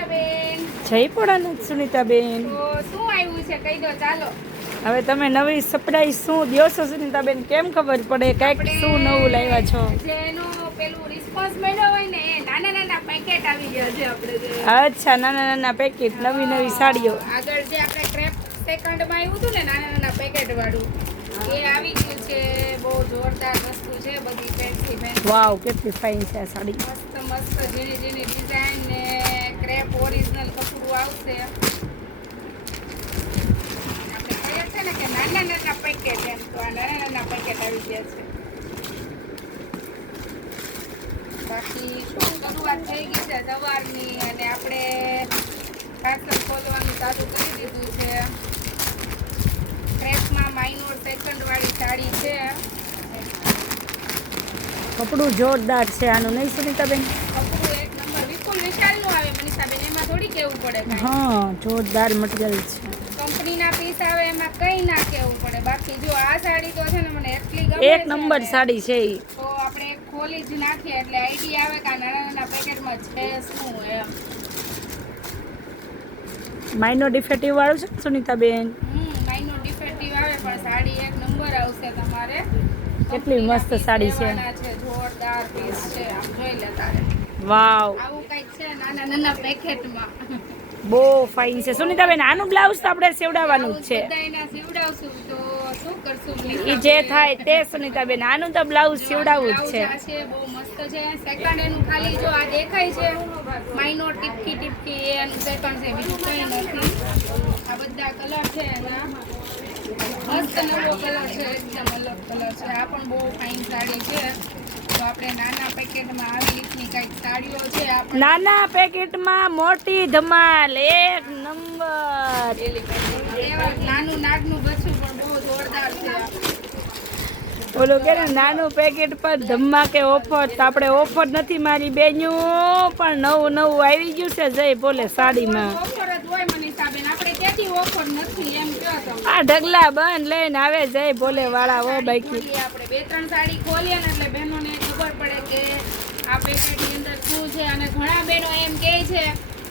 મનીષાબેન જય ભોળાનાથ સુનીતાબેન. તો શું આવ્યું છે કહી દો ચાલો. હવે તમે નવી સરપ્રાઈઝ શું દ્યો છો સુનીતાબેન? કેમ ખબર પડે કંઈક શું નવું લાવ્યા છો? જેનો પેલું રિસ્પોન્સ મળ્યો હોય ને એ નાના નાના પેકેટ આવી ગયા છે આપણે જે. અચ્છા, નાના નાના પેકેટ, નવી નવી સાડીઓ. આગળ જે આપણે ક્રેપ સેકન્ડમાં આવ્યું હતું ને નાના નાના પેકેટ વાળું એ આવી ગયું છે. બહુ જોરદાર વસ્તુ છે બધી ફેન્સી ફેન્સી. વાવ, કેટલી ફાઇન છે આ સાડી. મસ્ત મસ્ત ઝીણી ઝીણી ડિઝાઇન ને ક્રેપ ઓરિજિનલ કપડું આવશે. આપણે કહીએ છે ને કે નાના નાના પેકેટ એમ, તો આ નાના નાના પેકેટ આવી ગયા છે. બાકી શું શરૂઆત થઈ ગઈ છે સવારની અને આપણે પાર્સલ ખોલવાનું ચાલુ કરી દીધું છે. ક્રેપમાં માઇનોર સેકન્ડ વાળી સાડી છે. કપડું જોરદાર છે આનું, નહીં સુનીતાબેન? કપડું એક નંબર વિપુલ વિશાલનું આવે મનીષાબેન, એમાં થોડી કેવું પડે કાંઈ. હા, જોરદાર મટીરિયલ છે. કંપનીના પીસ આવે એમાં કંઈ ના કેવું પડે. બાકી જો આ સાડી તો છે ને મને એટલી ગમે એક છે નંબર ને, સાડી છે ઈ. તો આપણે એક ખોલી જ નાખીએ એટલે આઈડિયા આવે કે આ નાના નાના પેકેટમાં છે શું એમ. માઇનો ડિફેક્ટિવ વાળું છે ને સુનીતાબેન? માઇનો ડિફેક્ટિવ આવે પણ સાડી એક નંબર આવશે તમારે. કેટલી મસ્ત સાડી છે. જોરદાર પીસ છે, આમ જોઈ લે તારે. વાવ, આવું કંઈક છે નાના નાના પેકેટમાં. બહુ ફાઇન છે સુનીતાબેન. આનું બ્લાઉઝ તો આપણે સેવડાવવાનું જ છે. બધા એના સીવડાવશું તો શું કરશું ઈ જે થાય તે સુનીતાબેન, આનું તો બ્લાઉઝ સીવડાવવું જ છે. છે બહુ મસ્ત છે. સેકન્ડ એનું ખાલી જો આ દેખાય છે માઇનોર ટીપકી ટીપકી એનું સેકન્ડ છે, બીજું કંઈ નથી. આ બધા કલર છે એના મસ્ત નવો કલર છે, એકદમ અલગ કલર છે. આ પણ બહુ ફાઇન સાડી છે. તો આપણે નાના પેકેટમાં આવી રીતની કંઈક સાડીઓ છે. આપણે નાના પેકેટમાં મોટી ધમાલ, એક નંબર. નાનું નાગનું બચ્ચું પણ બહુ જોરદાર છે. ઓલું કે ને નાનું પેકેટ પર ધમાકે ઓફર, તો આપણે ઓફર નથી મારી બેન્યું, પણ નવું નવું આવી ગયું છે જય ભોલે સાડીમાં. ઓફર જ હોય મનીષાબેન, આપણે ક્યાંથી ઓફર નથી એમ કહો તમે. આ ઢગલા બંધ લઈને આવે જય ભોલે વાળા હો બાકી. આપણે બે ત્રણ સાડી ખોલીએ ને એટલે બહેનોને ખબર પડે કે આ પેકેટની અંદર શું છે. અને ઘણા બહેનો એમ કહે છે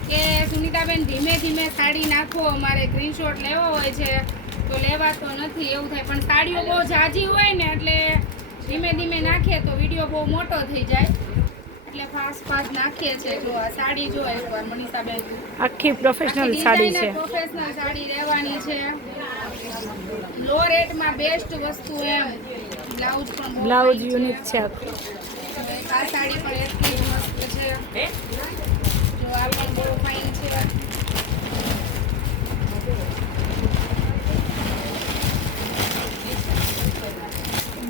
કે સુનીતાબેન ધીમે ધીમે સાડી નાખો, અમારે સ્ક્રીનશોટ લેવો હોય છે તો લેવાતો નથી એવું થાય. પણ સાડીઓ બહુ ઝાઝી હોય ને એટલે ધીમે ધીમે નાખીએ તો વિડીયો બહુ મોટો થઈ જાય એટલે ફાસ્ટ ફાસ્ટ નાખીએ છીએ. જો આ સાડી જો એકવાર મનીષાબેન, આખી પ્રોફેશનલ સાડી છે. પ્રોફેશનલ સાડી રહેવાની છે. લો રેટમાં બેસ્ટ વસ્તુ એમ. બ્લાઉઝ પણ બહુ બ્લાઉઝ fine યુનિક છે. આ સાડી પણ એટલી મસ્ત છે. જો આ પણ બહુ ફાઇન છે.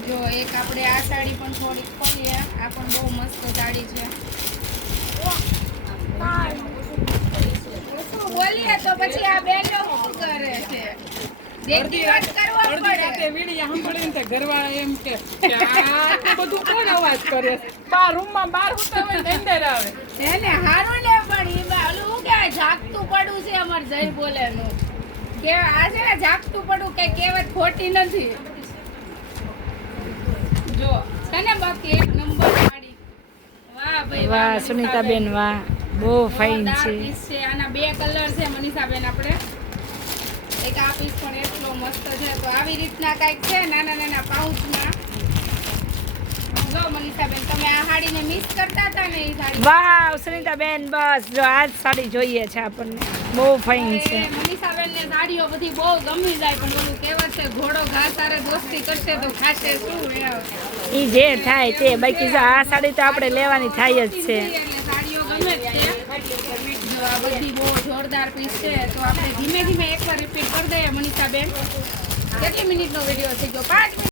જો એક આપણે આ સાડી પણ થોડીક ખોલીએ. આ પણ બહુ મસ્ત સાડી છે. શું બોલીએ તો પછી આ બેનો શું કરે છે? દેખી વાત કરવા પડે. વીડિયા સાંભળીને તે ઘરવાળા એમ કે આ બધું કોણ અવાજ કરે છે? બાર રૂમમાં બાર હોતા હોય ને અંદર આવે. એને હારું લે પણ ઈ ઓલું હું કહેવાય જાગતું પડું છે અમાર જય બોલેનું. કે આ છે ને જાગતું પડું કે કહેવત ખોટી નથી. જો છે ને બાકી એક નંબર સાડી. વાહ ભાઈ વાહ સુનીતાબેન, વાહ, બહુ ફાઇન જોરદાર છે. પીસ છે. આના બે કલર છે મનીષાબેન. આપણે એક આ પીસ પણ એટલો મસ્ત છે. તો આવી રીતના કાંઈક છે નાના નાના પાઉચમાં. જો મનીષાબેન તમે આ સાડીને મિસ કરતા હતા ને એ સાડી. વાહ સુનીતાબેન, બસ જો આ જ સાડી જોઈએ છે આપણને, બહુ ફાઇન છે. મનીષાબેન ને સાડીઓ બધી બહુ ગમી જાય પણ ઓલું કહેવત છે ઘોડો ઘા તારે દોસ્તી કરશે તો ખાશે શું એમ. ઈ જે થાય તે, બાકી જો આ સાડી તો આપણે લેવાની થાય જ છે. એટલે સાડીઓ ગમે જ છે. જો આ બધી બહુ જોરદાર પીસ છે. તો આપણે ધીમે ધીમે એકવાર રિપીટ કરી દઈએ મનીષાબેન. કેટલી મિનિટનો વિડીયો થઈ ગયો? 5 મિનિટ.